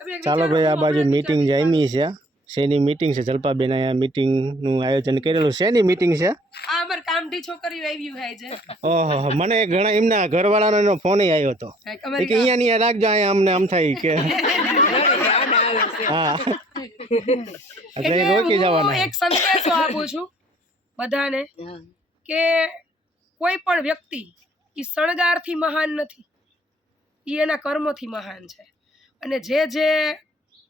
ચાલો ભાઈ, આ બાજુ મીટિંગ જામી છે. શેની મીટિંગ છે? જલપાબેન અહીંયા મીટિંગનું આયોજન કરેલું. શેની મીટિંગ છે? આ અમાર કામઠી છોકરીઓ આવી હોય છે. ઓહો, મને ઘણા એમના ઘરવાળાનો ફોન આવ્યો હતો કે અહીંયા ને અહીંયા રાખજો, અહીંયા અમને આમ થાય કે હા એટલે રોકી જવાના. એક સંદેશો આપું છું બધાને કે કોઈ પણ વ્યક્તિ ઈ શણગારથી મહાન નથી, ઈ એના કર્મથી મહાન છે. અને જે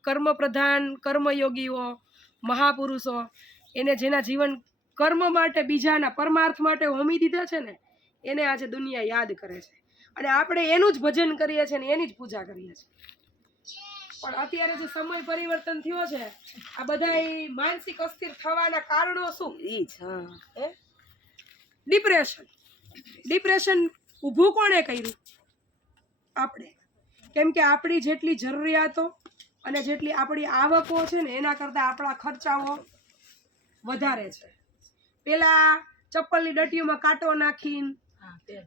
કર્મ પ્રધાન કર્મયોગીઓ મહાપુરુષો એને જેના જીવન કર્મ માટે બીજાના પરમાર્થ માટે હોમી દીધા છે ને, એને આજે દુનિયા યાદ કરે છે. અને આપણે એનું જ ભજન કરીએ છીએ ને એની જ પૂજા કરીએ છીએ. પણ અત્યારે જે સમય પરિવર્તન થયો છે, આ બધા માનસિક અસ્થિર થવાના કારણો શું? ડિપ્રેશન ઊભું કોણે કર્યું? આપણે. કેમ કે આપણી જેટલી જરૂરિયાતો અને જેટલી આપણી આવકો છે ને એના કરતાં આપણા ખર્ચાઓ વધારે છે. પેલા ચપ્પલની ડટીઓમાં કાંટો નાખીને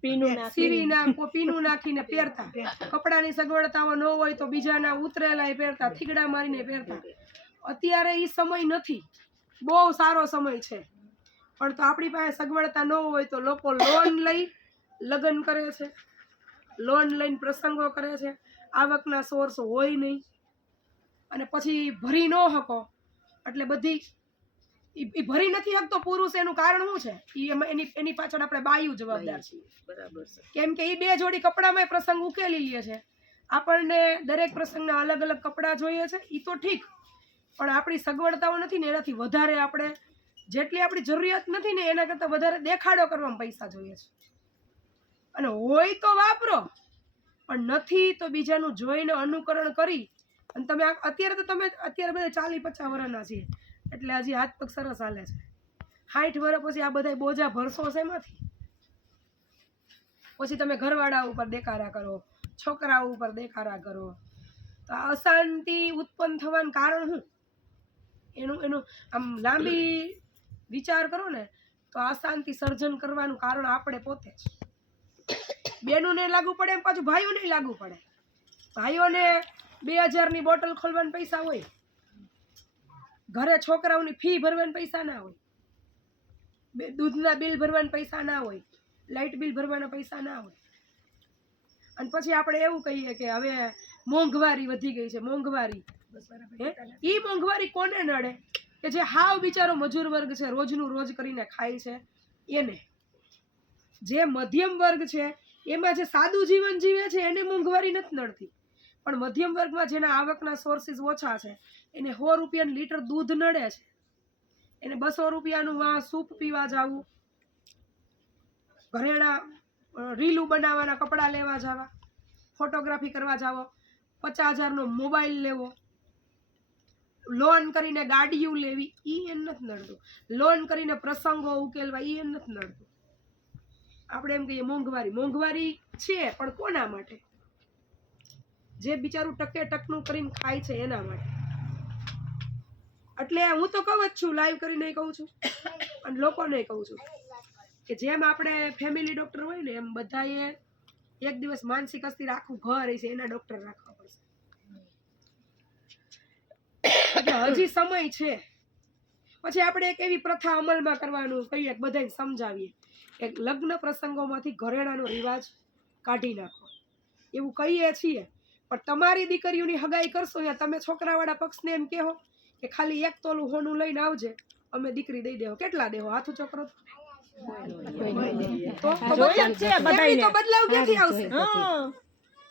પીનું નાખીને પહેરતા, કપડાની સગવડતાઓ ન હોય તો બીજાના ઉતરેલા પહેરતા, થીગડા મારીને પહેરતા. અત્યારે એ સમય નથી, બહુ સારો સમય છે. પણ તો આપણી પાસે સગવડતા ન હોય તો લોકો લોન લઈ લગ્ન કરે છે, લોન લઈને પ્રસંગો કરે છે, આવકના સોર્સ હોય નહીં, અને પછી ભરી ન શકો એટલે બધી એ ભરી નથી શકતો પુરુષ. એનું કારણ શું છે? એની પાછળ આપણે બાયું જવાબદાર છીએ. બરાબર છે. કેમ કે એ બે જોડી કપડામાં પ્રસંગ ઉકેલી લે છે. આપણને દરેક પ્રસંગના અલગ અલગ કપડાં જોઈએ છે, એ તો ઠીક, પણ આપણી સગવડતાઓ નથી ને એનાથી વધારે આપણે જેટલી આપણી જરૂરિયાત નથી ને એના કરતાં વધારે દેખાડો કરવામાં પૈસા જોઈએ છે. અને હોય તો વાપરો, પણ નથી તો બીજાનું જોઈને અનુકરણ કરી. અને તમે અત્યારે બધા 40-50 વર્ષના છીએ એટલે હજી હાથ પગ સરસ હાલે છે. 60 વર્ષ પછી આ બધા બોજા ભરશો છે એમાંથી. પછી તમે ઘરવાળા ઉપર દેખાડા કરો, છોકરાઓ ઉપર દેખાડા કરો, તો અશાંતિ ઉત્પન્ન થવાનું કારણ શું? એનું આમ લાંબી વિચાર કરો ને તો અશાંતિ સર્જન કરવાનું કારણ આપણે પોતે જ. બેનોને લાગુ પડે એમ પાછું ભાઈઓને લાગુ પડે. ભાઈઓને 2000ની બોટલ ખોલવાના પૈસા હોય, ઘરે છોકરાઓની ફી ભરવાના પૈસા ના હોય, દૂધના બિલ ભરવાના પૈસા ના હોય, લાઇટ બિલ ભરવાના પૈસા ના હોય. અને પછી આપણે એવું કહીએ કે હવે મોંઘવારી વધી ગઈ છે. મોંઘવારી ઈ મોંઘવારી કોને નડે? કે જે હાવ બિચારો મજૂર વર્ગ છે, રોજનું રોજ કરીને ખાય છે એને. જે મધ્યમ વર્ગ છે એમાં જે સાદું જીવન જીવે છે એને મોંઘવારી નથી નડતી. પણ મધ્યમ વર્ગમાં જેના આવકના સોર્સિસ ઓછા છે એને 100 રૂપિયાનું લીટર દૂધ નડે છે, એને 200 રૂપિયાનું સૂપ પીવા જવું, ઘરેણા રીલું બનાવવાના કપડાં લેવા જવા, ફોટોગ્રાફી કરવા જાવો, 50,000નો મોબાઈલ લેવો, લોન કરીને ગાડીઓ લેવી, ઈ એને નથી નડતું. લોન કરીને પ્રસંગો ઉકેલવા ઈ એને નથી નડતું. આપણે એમ કહીએ મોંઘવારી છે પણ કોના માટે? જે બિચારું ટકે ટકનું કરીને ખાય છે એના માટે. એટલે હું તો કહું જ છું, લાઈવ કરીને કહું છું અને લોકોને કહું છું કે જેમ આપણે ફેમિલી ડોક્ટર હોય ને એમ બધાએ એક દિવસ માનસિક અસ્થિર આખું ઘર છે એના ડોક્ટર રાખવા પડશે. એટલે હજી સમય છે. પછી આપણે એક એવી પ્રથા અમલમાં કરવાનું કહીએ, બધાને સમજાવીએ કે લગ્ન પ્રસંગોમાંથી ઘરેણાનો રિવાજ કાઢી નાખો એવું કહીએ છીએ. પણ તમારી દીકરીઓની હગાઈ કરશો યા તમે છોકરાવાળા પક્ષને એમ કહો કે ખાલી 1 તોલું હોનું લઈને આવજે, અમે દીકરી દઈ દેવો. કેટલા દેવો? હાથ ઊંચો કરો. બદલાવ ક્યાંથી આવશે?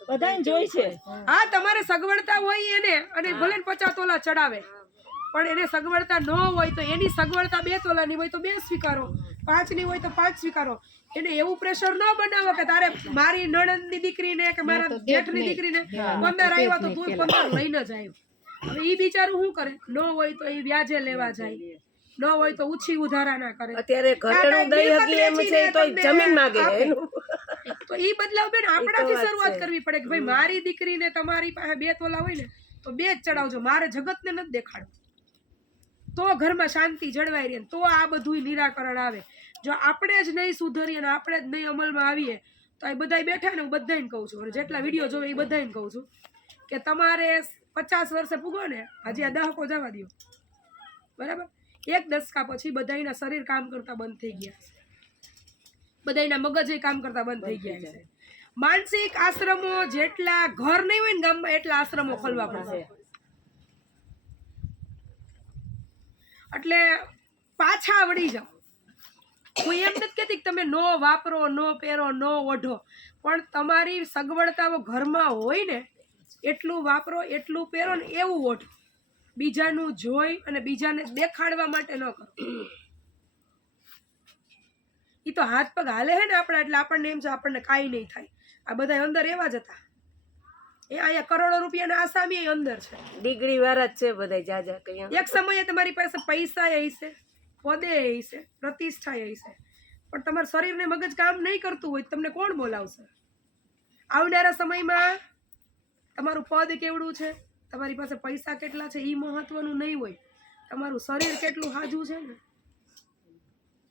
બધાને જોઈ છે. હા, તમારે સગવડતા હોય એને, અને ભલે 50 તોલા ચડાવે, પણ એને સગવડતા ન હોય તો એની સગવડતા 2 તોલાની હોય તો 2 સ્વીકારો, 5ની હોય તો 5 સ્વીકારો. એને એવું પ્રેશર ન બનાવો કે તારે મારી નણંદની દીકરીને કે મારા જેઠની દીકરીને 15 આવ્યા તો તું 15 લઈને જ આવ્યો. હવે ઈ બિચારું શું કરે? ન હોય તો ઈ વ્યાજે લેવા જાય, ન હોય તો ઉછી ઉધારા ના કરે. અત્યારે ઘરેણું દઈ હકી એમ છે તો જમીન માંગે. તો ઈ બદલાવ બેન આપણાથી શરૂઆત કરવી પડે કે ભાઈ મારી દીકરીને તમારી પાસે 2 તોલા હોય ને તો 2 જ ચડાવજો, મારે જગતને નથી દેખાડવું. તો ઘરમાં શાંતિ જળવાઈ રહે, તો આ બધું નિરાકરણ આવે. જો આપણે જ નહીં સુધરીએ અને આપણે જ નહીં અમલમાં આવીએ તો આ બધાય બેઠા ને હું બધાને કહું છું, અને જેટલા વિડીયો જોવે એ બધાને કહું છું કે તમારે 50 વર્ષે પૂગો ને, હજી આ દહકો જવા દો, બરાબર, 1 દશકા પછી બધાયના શરીર કામ કરતા બંધ થઈ ગયા છે, બધાયના મગજ કામ કરતા બંધ થઈ ગયા છે. માનસિક આશ્રમો જેટલા ઘર નહીં હોય ને ગામમાં એટલા આશ્રમો ખોલવા પડશે. એટલે પાછા વળી જાઓ. હું એમ નથી કહેતી કે તમે નો વાપરો, નો પહેરો, નો ઓઢો, પણ તમારી સગવડતાઓ ઘરમાં હોય ને એટલું વાપરો, એટલું પહેરો ને એવું ઓઢો. બીજાનું જોઈ અને બીજાને દેખાડવા માટે ન કરો. એ તો હાથ પગ હાલે હે ને આપણા, એટલે આપણને એમ છે આપણને કાંઈ નહીં થાય. આ બધા અંદર એવા જ હતા. એ અહીંયા કરોડો રૂપિયાના આસામી અંદર છે, ડિગ્રી વાળા જ છે બધા જાજા કઈ. એક સમયે તમારી પાસે પૈસા હશે, પદે હશે, પ્રતિષ્ઠા હશે, પણ તમારા શરીરને મગજ કામ નહીં કરતું હોય તમને કોણ બોલાવશે? આવનારા સમયમાં તમારું પદ કેવડું છે, તમારી પાસે પૈસા કેટલા છે એ મહત્વનું નહીં હોય, તમારું શરીર કેટલું હાજું છે ને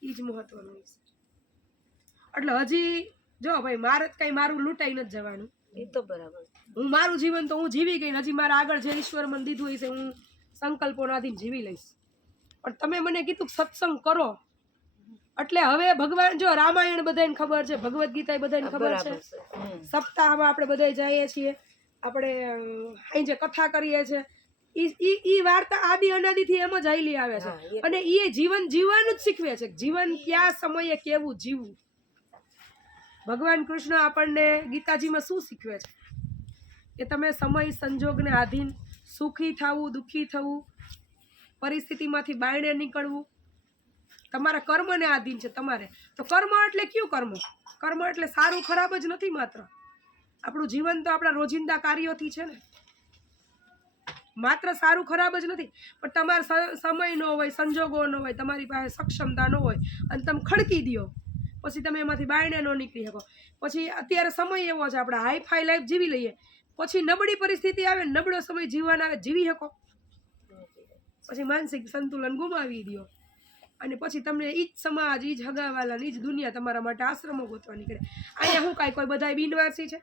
એ જ મહત્વનું હોય છે. એટલે હજી જો ભાઈ મારે જ કાંઈ મારું લૂંટાઈ નથી જવાનું. એ તો બરાબર. હું મારું જીવન તો હું જીવી ગઈ, હજી મારા આગળ જે ઈશ્વર મને દીધું હશે હું સંકલ્પોનાધીન જીવી લઈશ. પણ તમે મને કીધું સત્સંગ કરો એટલે હવે ભગવાન, જો રામાયણ બધાને ખબર છે, ભગવદ્ ગીતા બધાને ખબર છે, સપ્તાહમાં આપણે બધા જઈએ છીએ, આપણે અહીં જે કથા કરીએ છીએ, ઈ વાર્તા આદિ અનાદિથી એમ જ હાલી આવે છે. અને એ જીવન જીવવાનું જ શીખવે છે, જીવન કયા સમયે કેવું જીવવું. ભગવાન કૃષ્ણ આપણને ગીતાજીમાં શું શીખવે છે કે તમે સમય સંજોગને આધીન સુખી થવું, દુઃખી થવું, પરિસ્થિતિમાંથી બાયણે નીકળવું તમારા કર્મને આધીન છે. તમારે તો કર્મ એટલે કયું કર્મ? કર્મ એટલે સારું ખરાબ જ નથી, માત્ર આપણું જીવન તો આપણા રોજિંદા કાર્યોથી છે ને, માત્ર સારું ખરાબ જ નથી. પણ તમારો સમય ન હોય, સંજોગો ન હોય, તમારી પાસે સક્ષમતા ન હોય અને તમે ખડકી દો, પછી તમે એમાંથી બાયણે ન નીકળી શકો. પછી અત્યારે સમય એવો છે આપણે હાઈ ફાઈ લાઈફ જીવી લઈએ, પછી નબળી પરિસ્થિતિ આવે, નબળો સમય જીવવાના આવે, જીવી શકો, પછી માનસિક સંતુલન ગુમાવી દો અને પછી તમને ઈ જ સમાજ, ઈ જ હગાવાલા, ઈ જ દુનિયા તમારા માટે આશ્રમો ગોતવા નીકળે. અહીંયા શું કાંઈ કોઈ બધા બિનવારસી છે?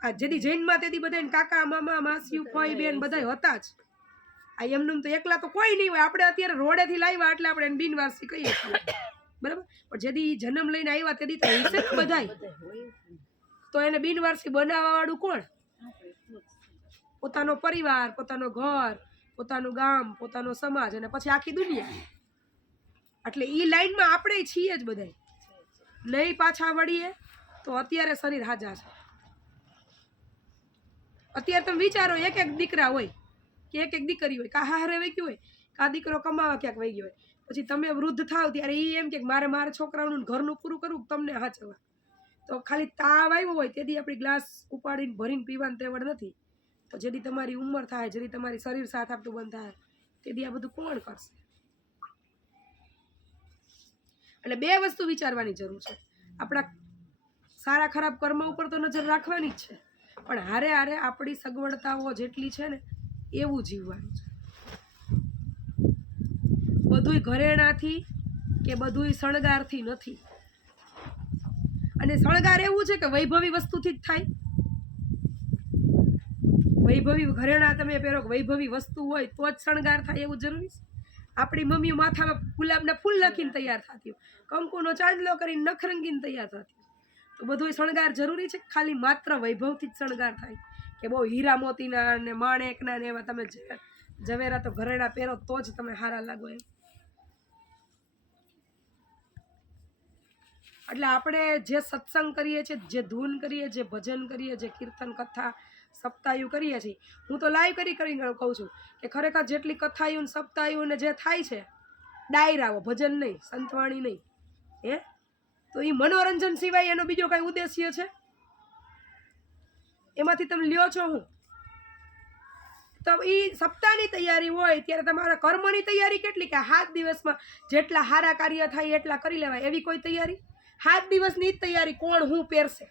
આ જેથી જૈનમાં તેથી બધા કાકા, મામા, માસી, ફઈ, બેન બધા હતા જ. આ એમનું તો એકલા તો કોઈ નહીં હોય. આપણે અત્યારે રોડેથી લાવ્યા એટલે આપણે એને બિનવારસી કહીએ છીએ, બરાબર, પણ જેથી જન્મ લઈને આવ્યા તેથી તો હશે ને બધાય, તો એને બિનવારસી બનાવવા વાળું કોણ? પોતાનો પરિવાર, પોતાનો ઘર, પોતાનું ગામ, પોતાનો સમાજ અને પછી આખી દુનિયા. એટલે એ લાઈનમાં આપણે છીએ જ બધાય. નહીં પાછા વળીએ તો અત્યારે શરીર હાજા છે. અત્યારે તમે વિચારો, એક એક દીકરા હોય કે એક એક દીકરી હોય, કા હારે વહી ગયો હોય, કા દીકરો કમાવા ક્યાંક વહી ગયો હોય, પછી તમે વૃદ્ધ થાવ ત્યારે એ એમ કે મારે મારા છોકરાઓનું ઘરનું પૂરું કરવું, તમને હાચવા. તો ખાલી તાવ આવ્યો હોય તેથી આપણી ગ્લાસ ઉપાડીને ભરીને પીવાની તેવડ નથી. તો જેથી તમારી ઉંમર થાય, જેથી તમારી શરીર સાથ આપતું બંધ થાય, તેથી આ બધું કોણ કરશે? એટલે બે વસ્તુ વિચારવાની જરૂર છે. આપણા સારા ખરાબ કર્મ ઉપર તો નજર રાખવાની જ છે, પણ હારે હારે આપણી સગવડતાઓ જેટલી છે ને એવું જીવવાનું છે. બધુંય ઘરેણાથી કે બધુંય શણગારથી નથી. અને શણગાર એવું છે કે વૈભવી વસ્તુથી જ થાય. વૈભવી ઘરેણા તમે પહેરો, વૈભવી વસ્તુ હોય તો જ શણગાર થાય એવું જરૂરી છે? આપણી મમ્મીઓ માથામાં ગુલાબના ફૂલ લખીને તૈયાર થતી હોય, કંકુનો ચાંદલો કરીને નખ રંગીને તૈયાર થતી હોય, તો બધું શણગાર જરૂરી છે? ખાલી માત્ર વૈભવથી જ શણગાર થાય કે બહુ હીરા મોતીના ને માણેકના ને એવા તમે ઝવેરા તો ઘરેણા પહેરો તો જ તમે હારા લાગો એમ? એટલે આપણે જે સત્સંગ કરીએ છીએ, જે ધૂન કરીએ, જે ભજન કરીએ, જે કીર્તન કથા સપ્તાહયું કરીએ છીએ, હું તો લાઈવ કરીને કહું છું કે ખરેખર જેટલી કથાયું સપ્તાહયું ને જે થાય છે, ડાયરાઓ, ભજન નહીં, સંતવાણી નહીં, હે, તો એ મનોરંજન સિવાય એનો બીજો કાંઈ ઉદ્દેશ્ય છે? એમાંથી તમે લ્યો છો હું? તો એ સપ્તાહની તૈયારી હોય ત્યારે તમારા કર્મની તૈયારી કેટલી કે 7 દિવસમાં જેટલા સારા કાર્ય થાય એટલા કરી લેવાય, એવી કોઈ તૈયારી? 7 દિવસની જ તૈયારી. કોણ હું પહેરશે,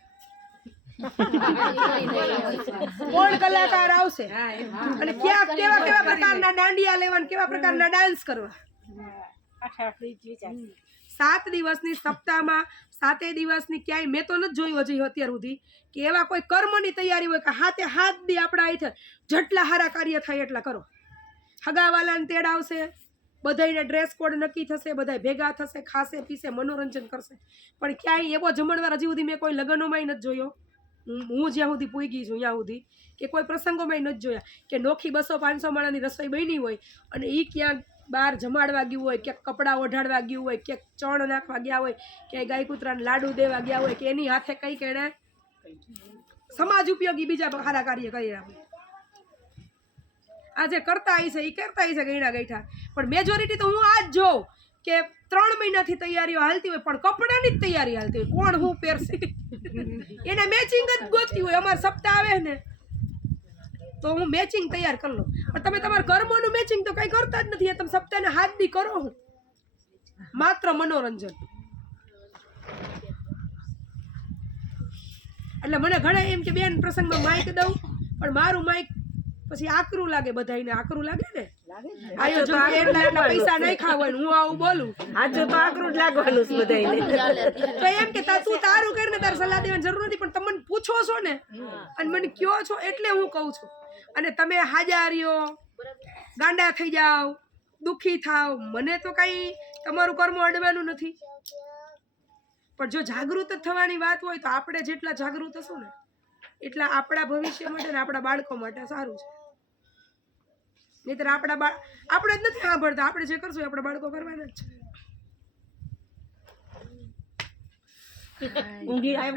કોણ કલાકાર આવશે, અને કેવા કેવા પ્રકારના દાંડિયા લેવા, કેવા પ્રકારના ડાન્સ કરવા. 7 દિવસની સપ્તાહમાં 7 દિવસની ક્યાંય મેં તો નથી જોયું હજી અત્યાર સુધી કે એવા કોઈ કર્મની તૈયારી હોય કે હાથે હાથ દી આપણા અહીં જેટલા સારા કાર્ય થાય એટલા કરો. હગાવાલાને તેડાવશે, બધાને ડ્રેસ કોડ નક્કી થશે, બધા ભેગા થશે, ખાશે પીશે, મનોરંજન કરશે. પણ ક્યાંય એવો જમણવાર હજી સુધી મેં કોઈ લગ્નોમાંય નથી જોયો. હું જ્યાં સુધી પૂગી છું ત્યાં સુધી કે કોઈ પ્રસંગોમાંય નથી જોયા કે નોખી 200-500 માણાની રસોઈ બની હોય અને એ ક્યાંક બહાર જમાડવા ગયું હોય, ક્યાંક કપડાં ઓઢાડવા ગયું હોય, ક્યાંક ચણ નાખવા ગયા હોય, ક્યાંય ગાય કૂતરાને લાડુ દેવા ગયા હોય કે એની હાથે કંઈક એણે સમાજ ઉપયોગી બીજા સારા કાર્ય કર્યા હોય. આ જે કરતા હશે એ કરતા હશે ગયડા ગઈઠા, પણ મેજોરિટી તો હું આ જ જોઉં કે 3 મહિનાથી તૈયારીઓ હાલતી હોય પણ કપડાની જ તૈયારી હાલતી હોય. કોણ હું પહેરશે એને મેચિંગ જ ગોતતી હોય. અમારે સપ્તાહ આવે ને તો હું મેચિંગ તૈયાર કરી લઉં, પણ તમે તમારા કર્મોનું મેચિંગ તો કંઈ કરતા જ નથી. તમે સપ્તાહને હાથ દી કરો હું માત્ર મનોરંજન. એટલે મને ઘણા એમ કે બેન પ્રસંગમાં માઇક દઉં, પણ મારું માઇક પછી આકરું લાગે, બધાને આકરું લાગે ને. આયોજક એટલા પૈસા નાખ્યા હોય ને હું આવું બોલું આજે તો આકરું જ લાગવાનું છે બધાયને. તો એમ કે તું તારું કરીને તારે સલાહ દેવાની જરૂર નથી, પણ તમે મને પૂછો છો ને અને મને કયો છો એટલે હું કહું છું. અને તમે હાજા રહ્યો, ગાંડા થઈ જાઓ, દુઃખી થાવ, મને તો કાંઈ તમારું કર્મ અડવાનું નથી. પણ જો જાગૃત થવાની વાત હોય તો આપણે જેટલા જાગૃત હશું ને એટલા આપણા ભવિષ્ય માટે ને આપણા બાળકો માટે સારું છે. નહીંતર આપણે જ નથી સાંભળતા, આપણે જે કરશું એ આપણા બાળકો કરવાના જ છે.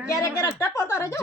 ક્યારેક ટપોરતા રહેજો.